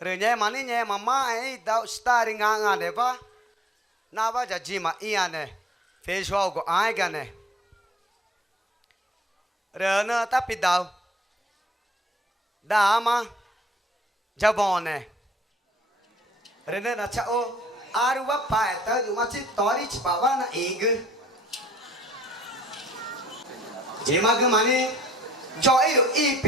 rồi nhé mà ní nhé mà má ấy đào star ngang ngang đấy pa na ba giờ gì mà yên này Facebook của ai cả này rồi nó tapi đào đã mà Jabon này rồi nó chao aru ba pa ta nhưng mà chỉ tori chỉ bảo na egg chỉ mà cái mà ní joy được EP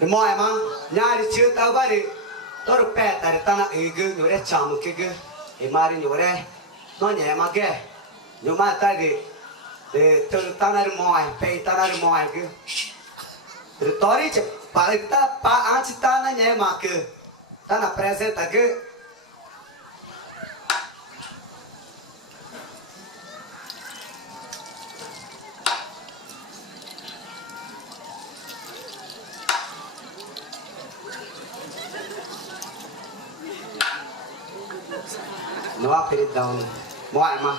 được mọi mà nhà đi chưa tao ba đi tôi được pet tại ta na egg nhổ ra chạm cái mà đi nhổ ra nó nhẹ mà cái nhổ mà ta đi để từ ta na đi mọi pe ta na đi mọi cái rồi tori chỉ bảo ta pa anh chỉ ta na nhẹ mà cái ta na present cái nó phải đầu mọi mà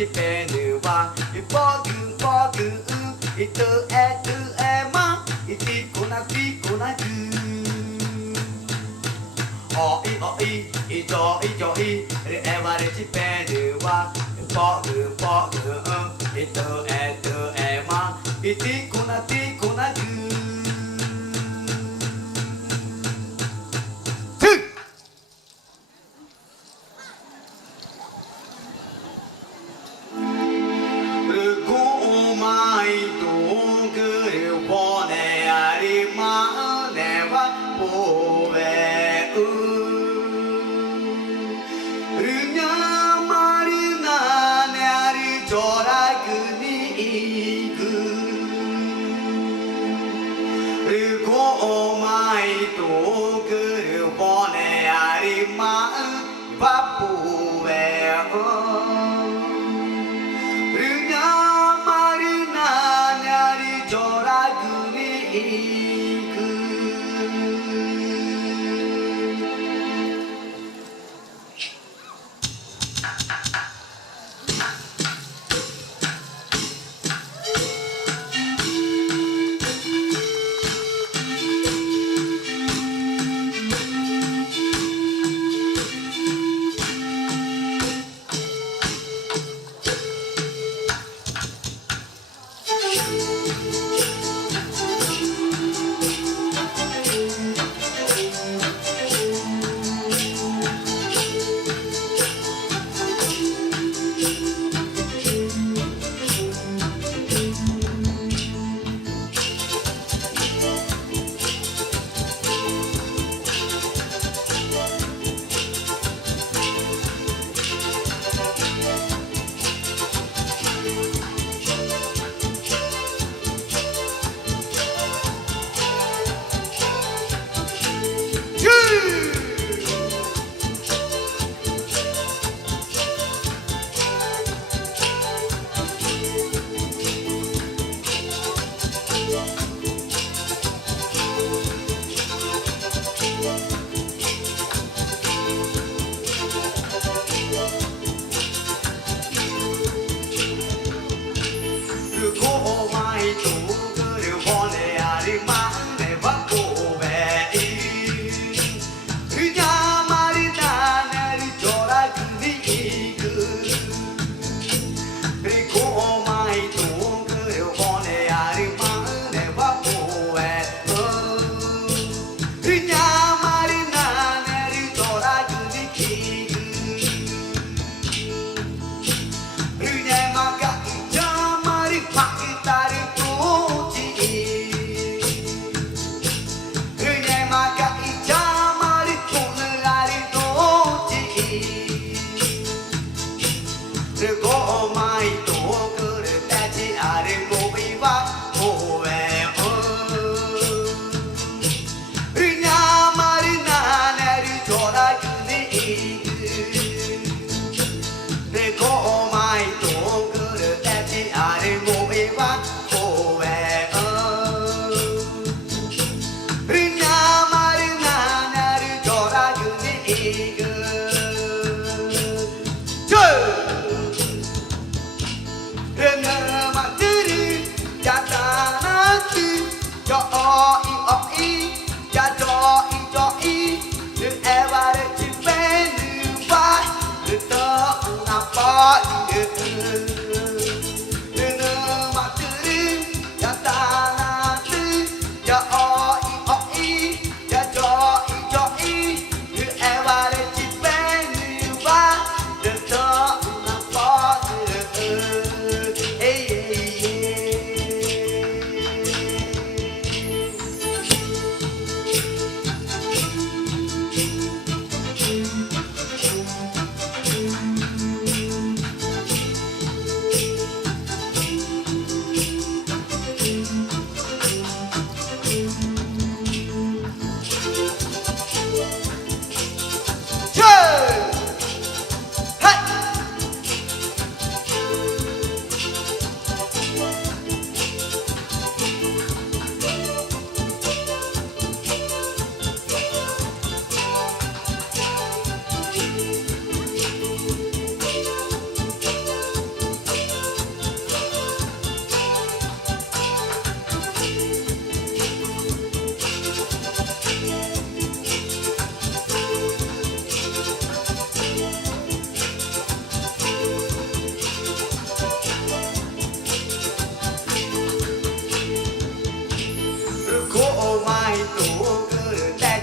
chỉ pe nữ ba bỏ cứ itu mà itu kuna cứ o i cho i everybody chỉ pe nữ ba bỏ cứ itu mà itu kuna cứ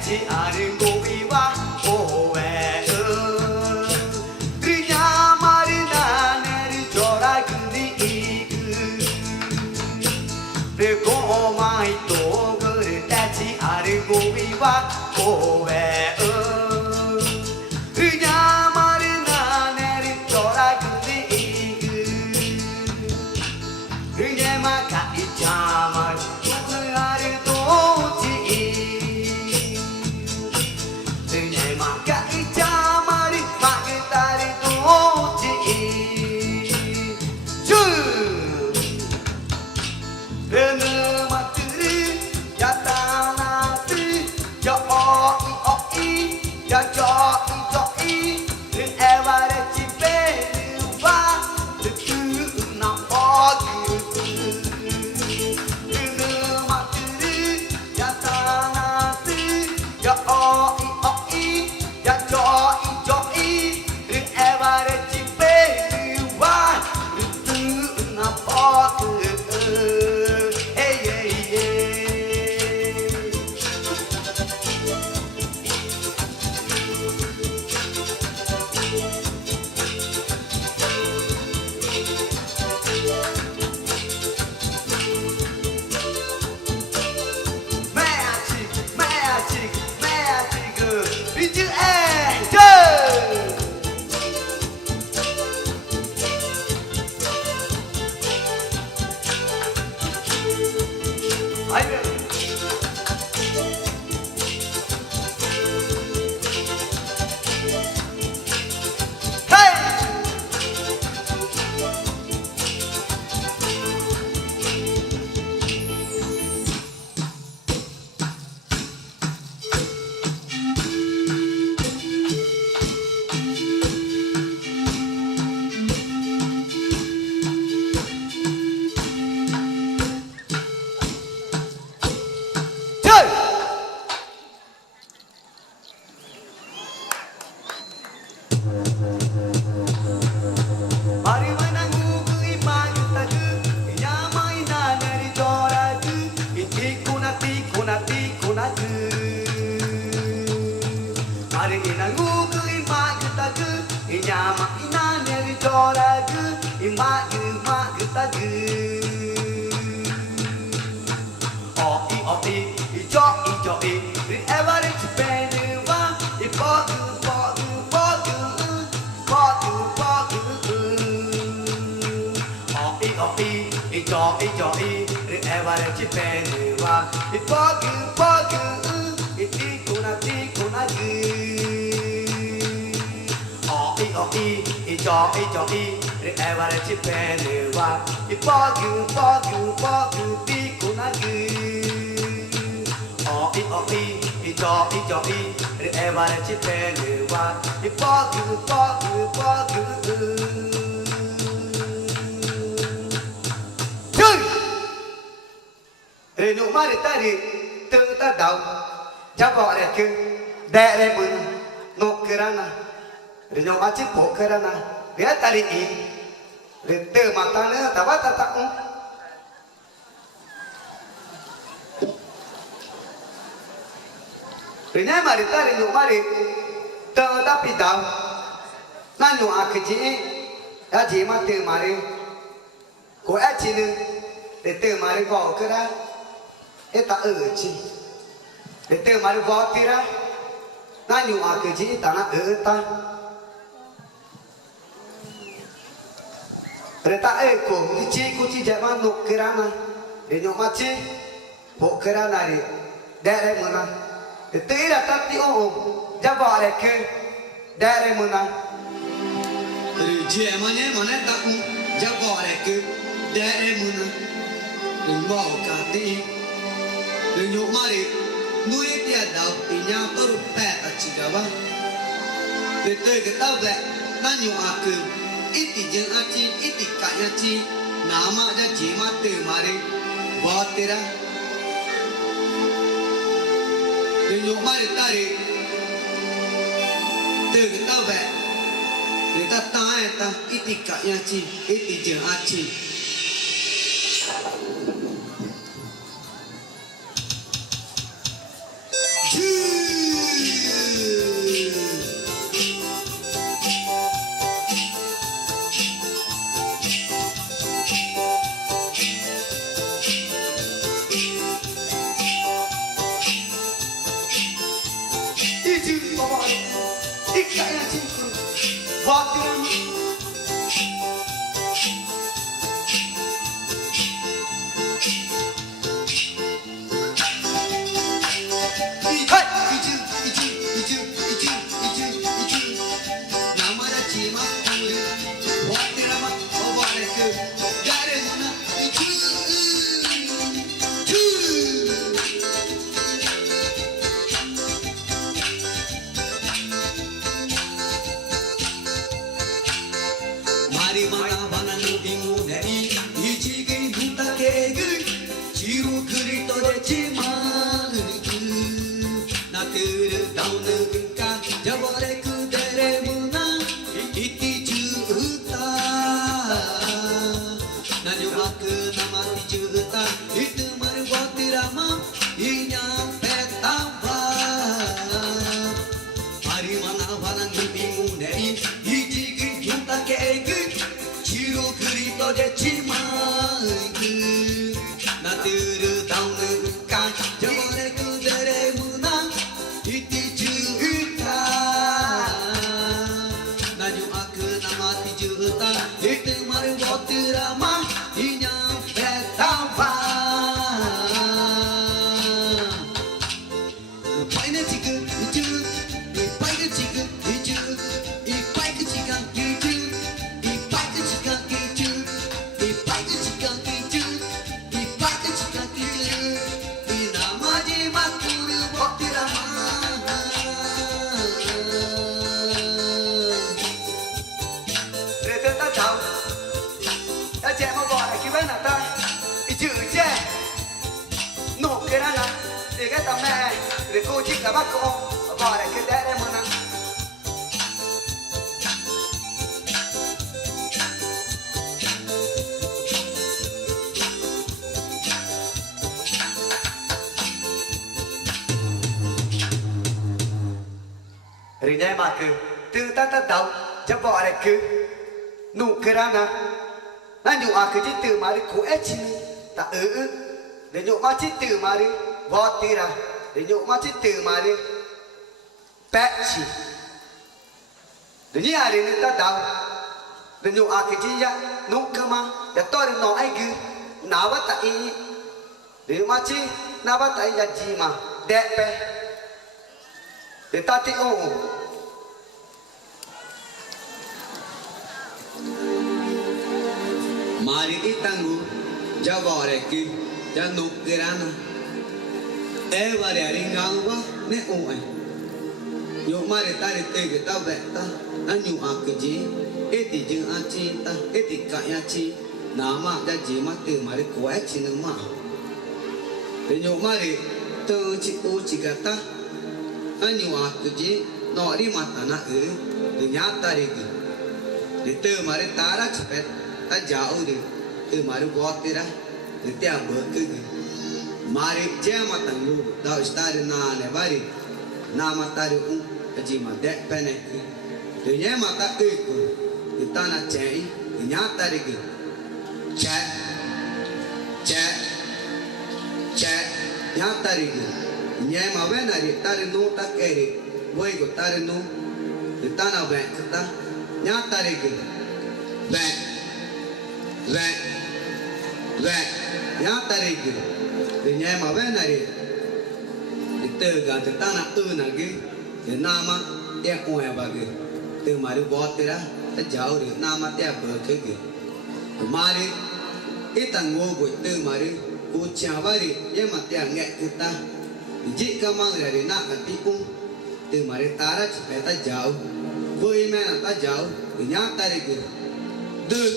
chi are ngồi wa ô về Riya marina neri chora kudi Re go mai to gure ta chi are ngồi wa ô về Riya marina neri chora kudi Riya ma ka ichama are to Re no mari tari tu ta dau jabo re ke de re mun no kerana re no achi po kerana re tari I re te mata ne ta ba ta ta re ne mari tari no mari tu ta pi dau na no akji ya ji ma te mari ko achi ne re te mari ko kera eta chi để từ mà võ tira na nhu a cái gì ta na ta để ta ko chi chạy mà nụ kira na để nhu mà chi bộ kira na đi để đây mà na để từ là ta ti o ja võ để ke để đây mà na để chị mà nè ta cũng ja võ để ke để đây mà na đừng bỏ cả ti đừng nhục mà đi nuôi tiền đâu thì nhau tôi được bẻ ở chỉ đó vâng để tôi cái tao vậy nó nhục à cứ ít thì dân ăn chi ít thì cả nhà chi nào mà ra chỉ mà từ mà đi bỏ tiền ra đừng nhục mà đi ta đi từ cái tao vậy người ta tai ta ít thì cả nhà chi ít thì dân ăn chi Two. 그 지로 그리 떠댔지만 나들을 나오는 그니까 저번에 그대의 문화 이띠 주다 난 요만큼 남았디 주다 이뜸을 버티라마 이냥 뱉다봐 마리만 나와난 그비문에 이 지금 용답게 그 지로 그리 떠댔지만 나들을 나오는 그니까 저번에 그대의 문화 이띠 주다 난 요만큼 남았디 주다 이뜸을 버티라마 이냥 뱉다봐 cô chỉ cả bác cô bỏ lại cái đẻ đây một năm rồi đây mà cứ từ ta đầu cho bỏ lại cứ nụ cười ra nè anh nhủ à cứ chỉ từ mà đi cố ép chi ta để nhủ mà chỉ từ mà đi vót đi ra để nhụ mà chỉ từ mà đi bẹt chi để như ai đến ta đau để nhụ à cái chi ya nụ cơ mà để tôi được nói ai cứ nào bắt tại để mà chi nào bắt tại ya chi mà đẹp bẹ để ta ti ô mà đi ít tăng cho bỏ để cứ cho nụ cái ra nè eva de aringangwa ne oai yo mare tare te ta ve ta anyu akji eti jing achi ta eti kaya chi nama da ji ma te mare ko ai chi ma de yo mare to chi o chi ga ta anyu akji no ri ma ta na de nya tare ki de te mare tara chi pe ta jao de te mare go te ra de te a bo ke mari jema tangu da stari na ne bari na matari ji ma de pene de jema ta ku ta na chei nya tari ki cha cha cha nya tari ki jema ve na ri tari no ta ke ri voi ko tari no de ta na ve ta nya tari ki ve ve ve nya tari ki để nhà mà bên này thì từ cả từ ta là này cái để nam á em ngoài bà cái từ mà đi bọt thì đó ta cháu được nam á em bờ cái mà đi ít thằng ngô của từ mà đi cô chào bà đi em mà em nghe người ta chỉ có mang ra để nạp cái tí cung từ mà đi ta ra chỉ phải ta cháu vui mẹ là ta cháu để nhát ta đi cái đưa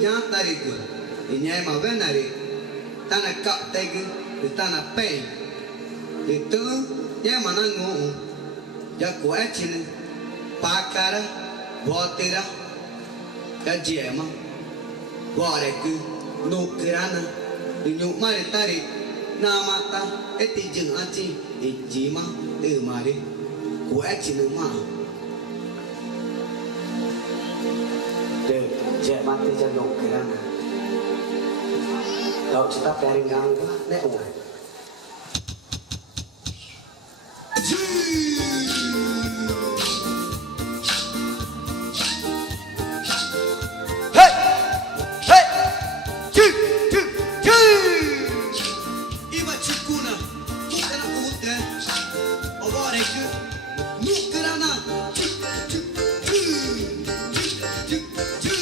nhát ta đi cái thì nhà mà bên này ta là cạo tay cái thì ta là pe thì tướng nhà mà nó ngủ giờ của anh chị ba cara bỏ tiền ra cái gì mà bỏ để cứ nụ cười ra nè thì nhụ mà để ta đi na mà ta ấy thì chừng anh chị thì gì mà từ mà đi của anh chị nữa mà để trẻ mà thì cho nụ cười ra nè kalau kita pairing gang nek uai hey hey chu chu chu iba chikuna mukana kutte obare ku mukrana chu chu chu chu chu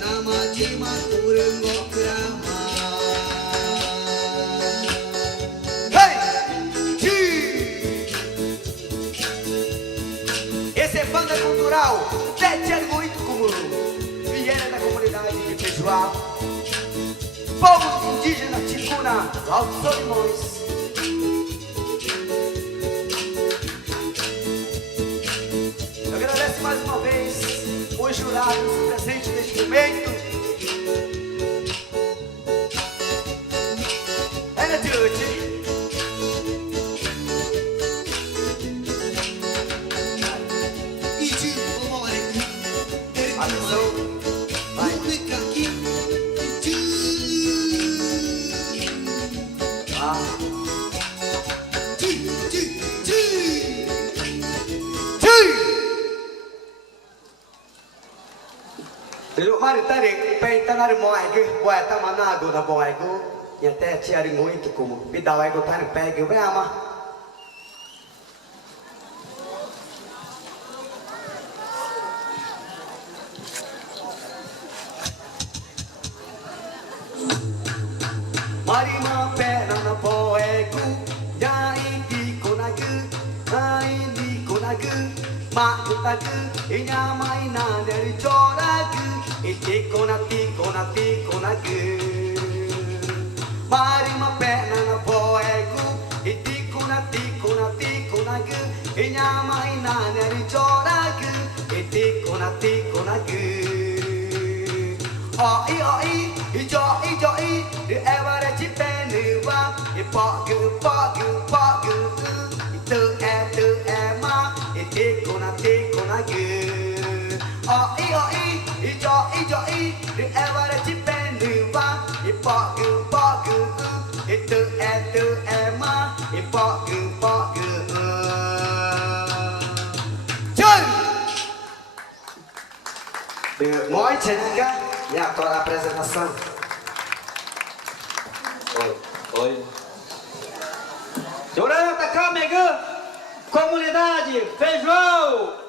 Nama Jima Ture Esse é Banda Cultural Tete Arguito Cumuru, vieram da comunidade de Feijoá, povo indígena Ticuna, Alto Solimões. Eu agradeço mais uma vez os jurados presentes neste momento. É Duty. Mari tarik pentangar moaigu, buat tamanago na boaigu, yang teh cari muito como, bidawaigu tarik pegu beama. Mari ma perna na boaigu, ya indi konagu, na indi konagu, ma kutagu, inya mainan dari joragu. Tico na gu, mari ma perna na boegu, tico na gu, e nya maina neri joragu, tico na gu. Oi, i, de evare ci penuva, e pogu, tu e ma, e tico na gu. Oi, i, de evare ci penuva, e pogu, e tu e ma, e pogu. Chơi! Mỗi chega, já estou na apresentação. Oi. Durante a Camega, comunidade Feijão.